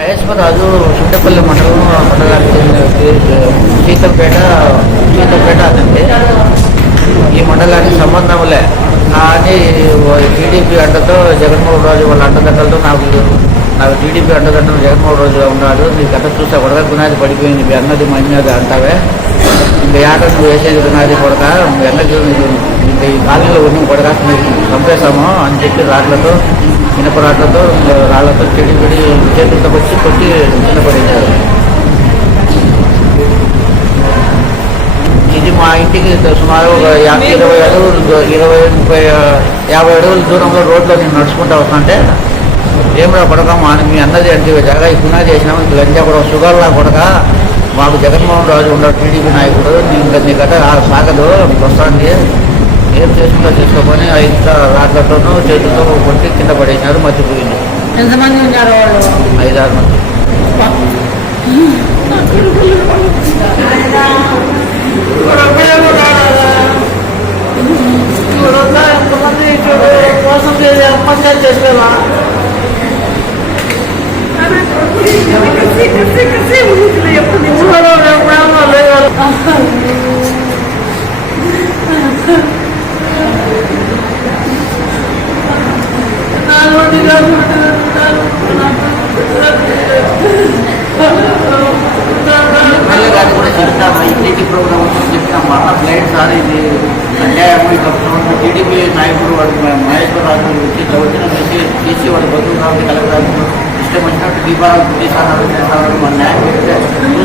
మహేశ్వరరాజు చింతపల్లి మండలం మండలానికి చెందిన సీతంపేట సీతంపేట అదండి ఈ మండలానికి సంబంధంలే అని టీడీపీ అండతో జగన్మోహన్ రాజు వాళ్ళ అండదండలతో నాకు నాకు టీడీపీ అండదండలు జగన్మోహన్ రాజు ఉన్నాడు. నీ గత చూస్తే కొడక గునాది పడిపోయింది. మీ అన్నది మంచిది అంటావే. ఇంకా ఏట నువ్వు వేసేది గునాది కొడక మీ అన్నకి ఇంకా ఈ కాలనీలో ఉన్న కొడక చంపేశాము అని చెప్పి రాళ్ళతో ఇనప రాళ్ళతో రాళ్ళ కొట్టి కింద పడేశారు. ఇది మా ఇంటికి సుమారు ఒక యాభై ఇరవై అడుగులు ఇరవై ముప్పై ఆ, యాభై అడుగుల దూరంలో రోడ్లో నేను నడుచుకుంటా వస్తుంటే ఏమిరా కొడక మా మీ అన్నది అంటే జగ ఇప్పుడా చేసినాము ఇంక గంజా కూడా షుగర్లా కొడక మాకు జగన్మోహన్ రాజు ఉన్నాడు టీడీపీ నాయకుడు ఇంకా నీ గట్ట సాగదు మీకు ఏం చేసుకుంటా చేసుకోమని ఐదు రాట్లతోనూ చేతులతో కొట్టి కింద పడేసినారు మర్చిపోయింది. ఎంతమంది ఉన్నారు ఐదారు మంది. మోసం చేసి ఆత్మహత్య చేసుకోవాలా ఎమ్మెల్యే గారికి కూడా చెప్తాము ఇంటికి ప్రోగ్రామ్ వచ్చి చెప్తాం మా అన్న ఫ్లైట్ సార్ ఇది ಅನ್ಯಾಯವಾಗಿ ತಪ್ಪಿಸಿಕೊಂಡು ಟಿ ಡಿ ಪಿ ನಾಯಕರು ಮಹೇಶ್ವರ ರಾಜಕೀಯ ಗೌರಿನ ಬಿಸಿ ಡಿ ಸಿ ಅವರು ಬಂದು ನಾವು ಕೆಲವರು ಇಷ್ಟೇ ಮಂಜು ಡಿ ಬಾರ ಡಿ ಸಾರ್ ಅನ್ಯಾಯ